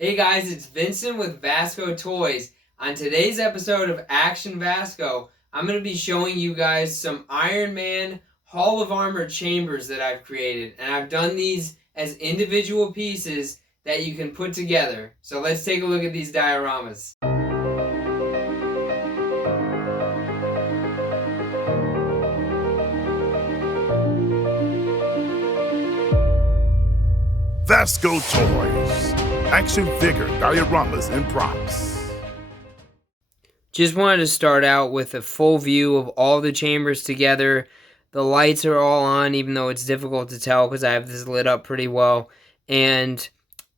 Hey guys, it's Vincent with Vascotoys. On today's episode of Action VASCO, I'm going to be showing you guys some Iron Man Hall of Armor chambers that I've created. And I've done these as individual pieces that you can put together. So let's take a look at these dioramas. Vasco Toys. Action figure, dioramas, and props. Just wanted to start out with a full view of all the chambers together. The lights are all on, even though it's difficult to tell because I have this lit up pretty well. And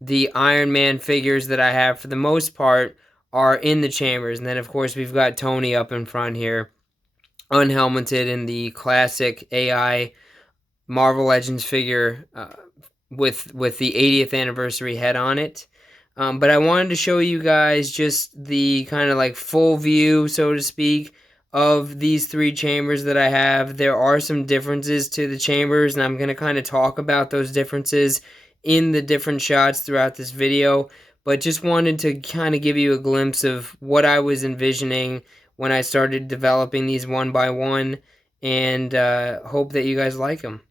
the Iron Man figures that I have, for the most part, are in the chambers. And then, of course, we've got Tony up in front here, unhelmeted in the classic AI Marvel Legends figure with the 80th anniversary head on it. But I wanted to show you guys just the kind of like full view, so to speak, of these three chambers that I have. There are some differences to the chambers, and I'm going to kind of talk about those differences in the different shots throughout this video. But just wanted to kind of give you a glimpse of what I was envisioning when I started developing these one by one, and hope that you guys like them.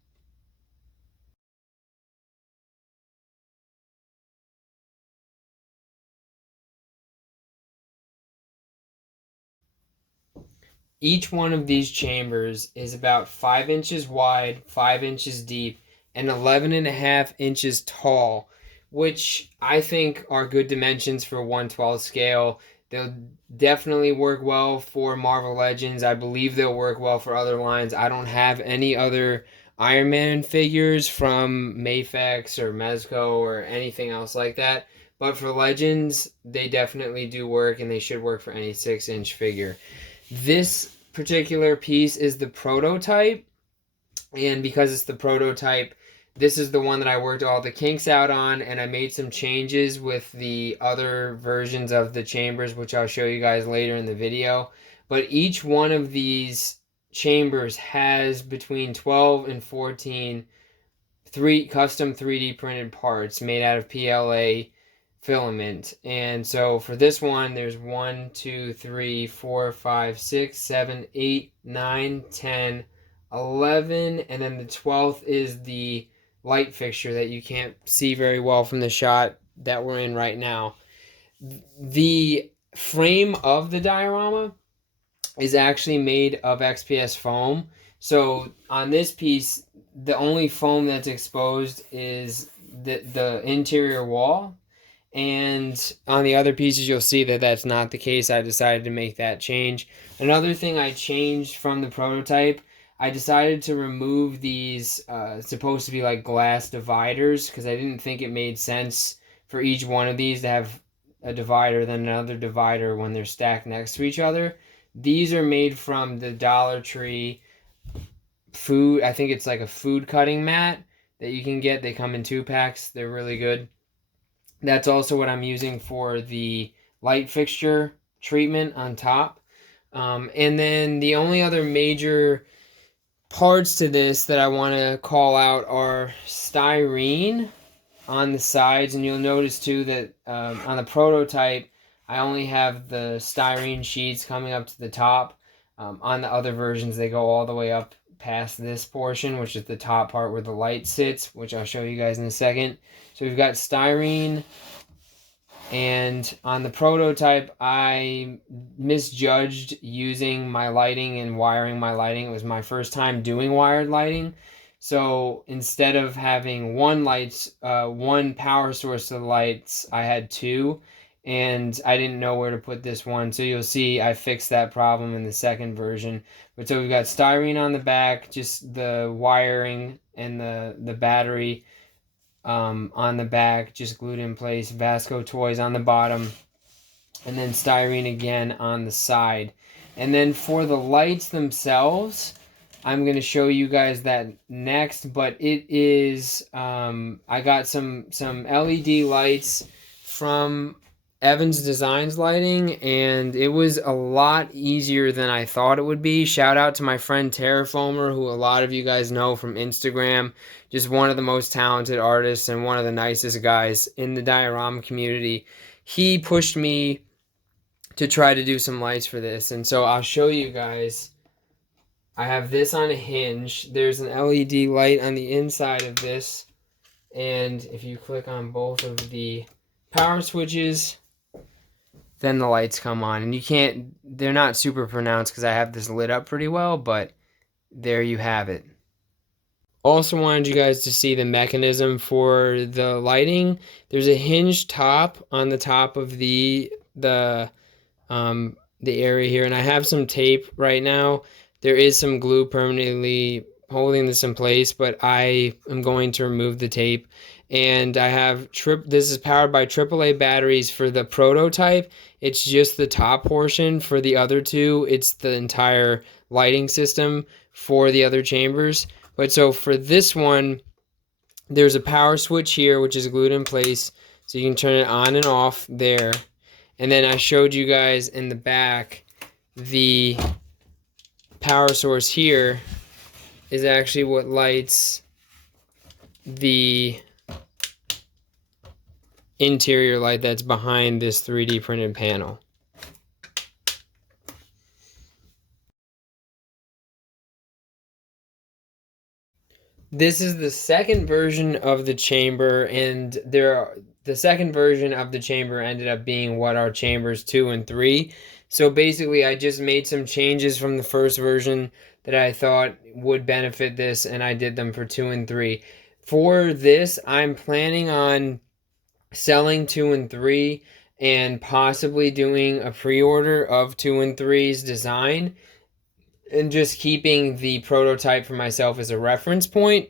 Each one of these chambers is about 5 inches wide, 5 inches deep, and 11.5 inches tall, which I think are good dimensions for 1/12 scale. They'll definitely work well for Marvel Legends. I believe they'll work well for other lines. I don't have any other Iron Man figures from Mafex or Mezco or anything else like that. But for Legends, they definitely do work, and they should work for any 6-inch figure. This particular piece is the prototype, and because it's the prototype, this is the one that I worked all the kinks out on, and I made some changes with the other versions of the chambers, which I'll show you guys later in the video. But each one of these chambers has between 12 and 14 custom 3D printed parts made out of PLA filament. And so for this one, there's 1, 2, 3, 4, 5, 6, 7, 8, 9, 10, 11, and then the 12th is the light fixture that you can't see very well from the shot that we're in right now. The frame of the diorama is actually made of XPS foam. So on this piece, the only foam that's exposed is the interior wall. And on the other pieces, you'll see that that's not the case. I decided to make that change. Another thing I changed from the prototype, I decided to remove these supposed to be like glass dividers, because I didn't think it made sense for each one of these to have a divider then another divider when they're stacked next to each other. These are made from the Dollar Tree food. I think it's like a food cutting mat that you can get. They come in 2-packs. They're really good. That's also what I'm using for the light fixture treatment on top. And then the only other major parts to this that I want to call out are styrene on the sides. And you'll notice too that on the prototype, I only have the styrene sheets coming up to the top. On the other versions, they go all the way up past this portion, which is the top part where the light sits, which I'll show you guys in a second. So we've got styrene, and on the prototype, I misjudged using my lighting and wiring my lighting. It was my first time doing wired lighting. So instead of having one power source to the lights, I had two, and I didn't know where to put this one. So you'll see I fixed that problem in the second version. But so we've got styrene on the back, just the wiring and the battery on the back, just glued in place. Vascotoys on the bottom, and then styrene again on the side. And then for the lights themselves, I'm going to show you guys that next, but it is, I got some LED lights from Evans Designs lighting, and it was a lot easier than I thought it would be. Shout out to my friend Terrafoamer, who a lot of you guys know from Instagram. Just one of the most talented artists and one of the nicest guys in the diorama community. He pushed me to try to do some lights for this, and so I'll show you guys. I have this on a hinge. There's an LED light on the inside of this, and if you click on both of the power switches, then the lights come on. And you can't, they're not super pronounced because I have this lit up pretty well, but there you have it. Also wanted you guys to see the mechanism for the lighting. There's a hinged top on the top of the area here, and I have some tape right now. There is some glue permanently holding this in place, but I am going to remove the tape. And I have this is powered by AAA batteries for the prototype. It's just the top portion. For the other two, it's the entire lighting system for the other chambers. But so for this one, there's a power switch here, which is glued in place, so you can turn it on and off there. And then I showed you guys in the back, the power source here is actually what lights the interior light that's behind this 3D printed panel. This is the second version of the chamber, and the second version of the chamber ended up being what are chambers 2 and 3. So basically I just made some changes from the first version that I thought would benefit this, and I did them for 2 and 3. For this, I'm planning on selling 2 and 3 and possibly doing a pre-order of 2 and 3's design, and just keeping the prototype for myself as a reference point.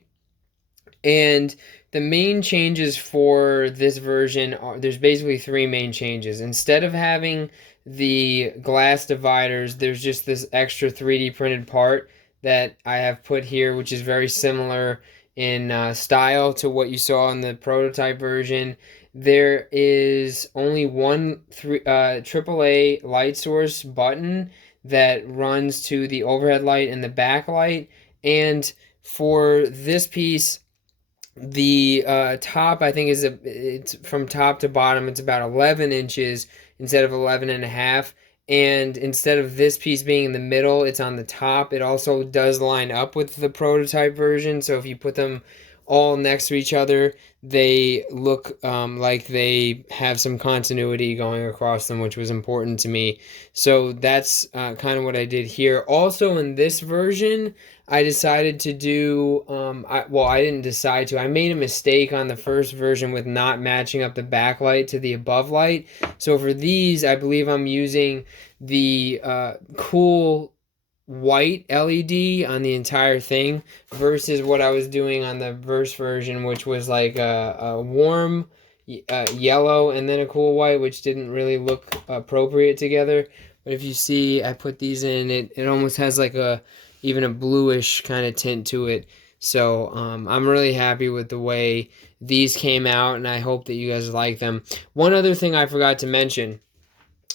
And the main changes for this version are, there's basically 3 main changes. Instead of having the glass dividers, there's just this extra 3D printed part that I have put here, which is very similar in style to what you saw in the prototype version. There is only one AAA light source button that runs to the overhead light and the backlight. And for this piece, the top, I think, it's from top to bottom, it's about 11 inches instead of 11 and a half. And instead of this piece being in the middle, it's on the top. It also does line up with the prototype version, so if you put them all next to each other, they look like they have some continuity going across them, which was important to me. So that's kind of what I did here. Also in this version, I decided to do, I didn't decide to. I made a mistake on the first version with not matching up the backlight to the above light. So for these, I believe I'm using the cool white LED on the entire thing versus what I was doing on the first version, which was like a warm yellow and then a cool white, which didn't really look appropriate together. But if you see, I put these in, it almost has like even a bluish kind of tint to it. So I'm really happy with the way these came out, and I hope that you guys like them. One other thing I forgot to mention.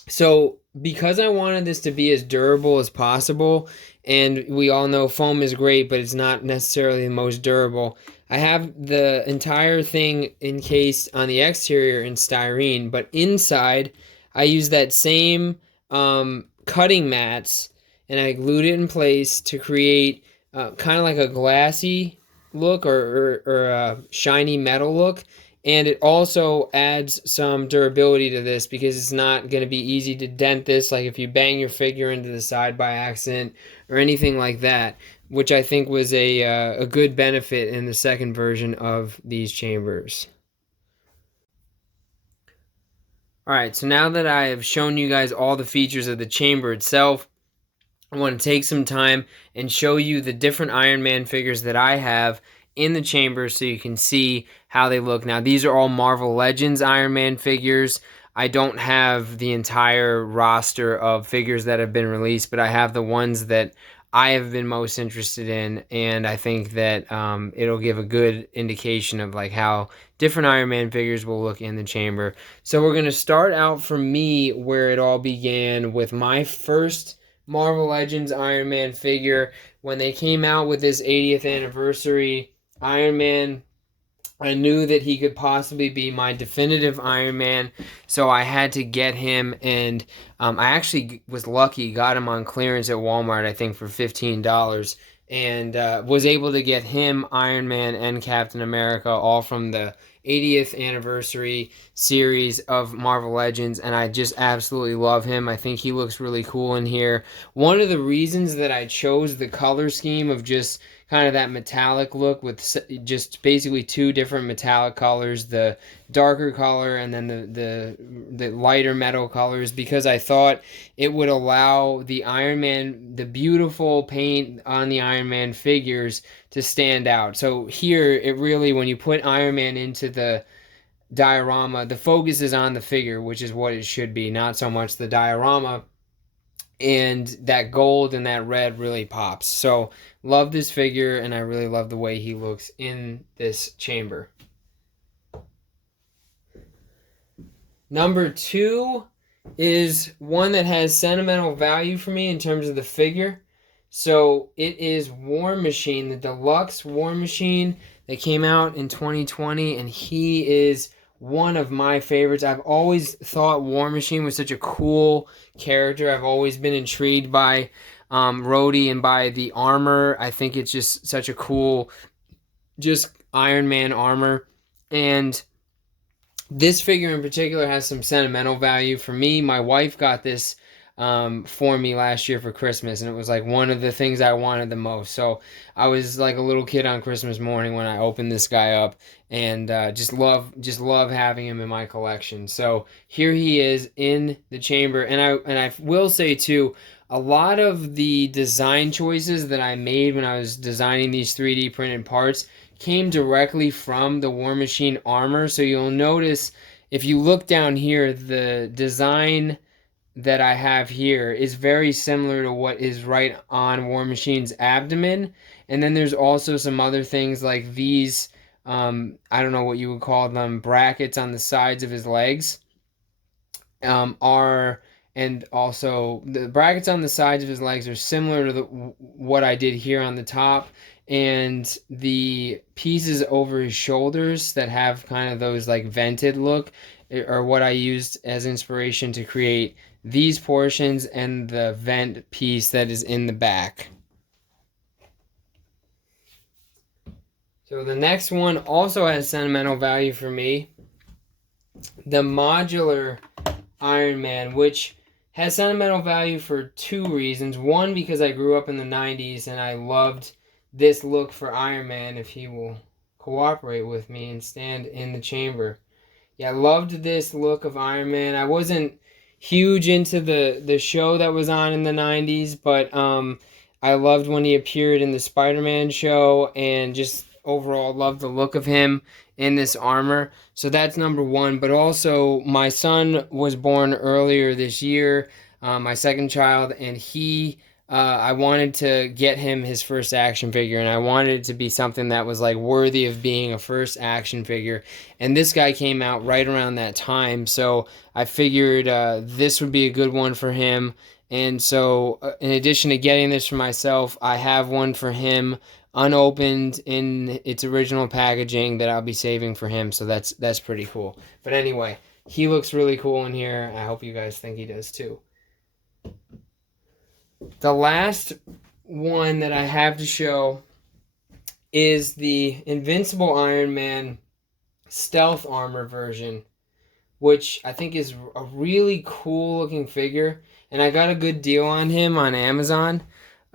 So because I wanted this to be as durable as possible, and we all know foam is great, but it's not necessarily the most durable, I have the entire thing encased on the exterior in styrene, but inside I use that same cutting mats, and I glued it in place to create kind of like a glassy look or a shiny metal look. And it also adds some durability to this because it's not going to be easy to dent this, like if you bang your figure into the side by accident or anything like that, which I think was a good benefit in the second version of these chambers. Alright, so now that I have shown you guys all the features of the chamber itself, I want to take some time and show you the different Iron Man figures that I have in the chamber so you can see how they look. Now, these are all Marvel Legends Iron Man figures. I don't have the entire roster of figures that have been released, but I have the ones that I have been most interested in, and I think that it'll give a good indication of like how different Iron Man figures will look in the chamber. So we're gonna start out for me where it all began with my first Marvel Legends Iron Man figure when they came out with this 80th anniversary Iron Man. I knew that he could possibly be my definitive Iron Man, so I had to get him, and I actually was lucky, got him on clearance at Walmart, I think for $15, and was able to get him, Iron Man, and Captain America, all from the 80th anniversary series of Marvel Legends, and I just absolutely love him. I think he looks really cool in here. One of the reasons that I chose the color scheme of just kind of that metallic look with just basically two different metallic colors, the darker color and then the lighter metal colors, because I thought it would allow the Iron Man, the beautiful paint on the Iron Man figures, to stand out. So here it really, when you put Iron Man into the diorama, the focus is on the figure, which is what it should be, not so much the diorama, and that gold and that red really pops. So love this figure, and I really love the way he looks in this chamber. Number 2 is one that has sentimental value for me in terms of the figure. So it is War Machine, the deluxe War Machine that came out in 2020, and he is one of my favorites. I've always thought War Machine was such a cool character. I've always been intrigued by Rhodey and by the armor. I think it's just such a cool, just Iron Man armor. And this figure in particular has some sentimental value for me. My wife got this for me last year for Christmas, and it was like one of the things I wanted the most. So I was like a little kid on Christmas morning when I opened this guy up, and just love having him in my collection. So here he is in the chamber, and I will say too, a lot of the design choices that I made when I was designing these 3D printed parts came directly from the War Machine armor. So you'll notice if you look down here, the design that I have here is very similar to what is right on War Machine's abdomen. And then there's also some other things like these, I don't know what you would call them, brackets on the sides of his legs, and also the brackets on the sides of his legs are similar to what I did here on the top. And the pieces over his shoulders that have kind of those like vented look are what I used as inspiration to create these portions and the vent piece that is in the back. So the next one also has sentimental value for me. The modular Iron Man, which has sentimental value for 2 reasons. One, because I grew up in the 90s and I loved this look for Iron Man, if he will cooperate with me and stand in the chamber. Yeah, I loved this look of Iron Man. I wasn't huge into the show that was on in the 90s, but I loved when he appeared in the Spider-Man show, and just overall loved the look of him in this armor. So that's number 1. But also, my son was born earlier this year, my second child, and I wanted to get him his first action figure, and I wanted it to be something that was like worthy of being a first action figure. And this guy came out right around that time, so I figured this would be a good one for him. And so, in addition to getting this for myself, I have one for him unopened in its original packaging that I'll be saving for him. So that's pretty cool. But anyway, he looks really cool in here. I hope you guys think he does too. The last one that I have to show is the Invincible Iron Man Stealth Armor version, which I think is a really cool looking figure. And I got a good deal on him on Amazon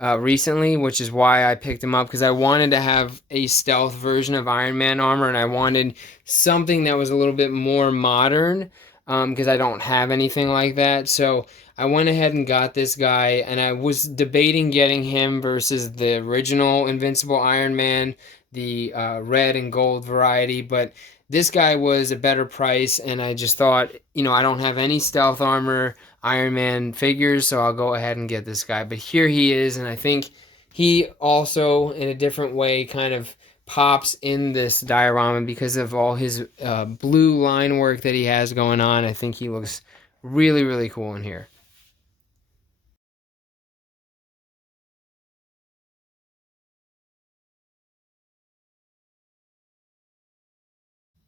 recently, which is why I picked him up, because I wanted to have a stealth version of Iron Man armor, and I wanted something that was a little bit more modern, because I don't have anything like that. So I went ahead and got this guy, and I was debating getting him versus the original Invincible Iron Man, the red and gold variety, but this guy was a better price, and I just thought, I don't have any stealth armor Iron Man figures, so I'll go ahead and get this guy. But here he is, and I think he also, in a different way, kind of pops in this diorama because of all his blue line work that he has going on. I think he looks really, really cool in here.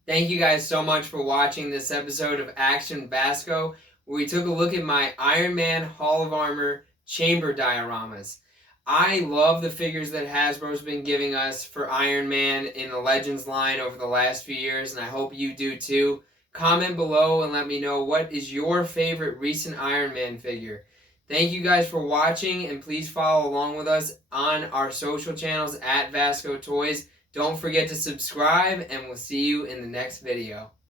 Thank you guys so much for watching this episode of Action VASCO, where we took a look at my Iron Man Hall of Armor chamber dioramas. I love the figures that Hasbro's been giving us for Iron Man in the Legends line over the last few years, and I hope you do too. Comment below and let me know what is your favorite recent Iron Man figure. Thank you guys for watching, and please follow along with us on our social channels at vascotoys. Don't forget to subscribe, and we'll see you in the next video.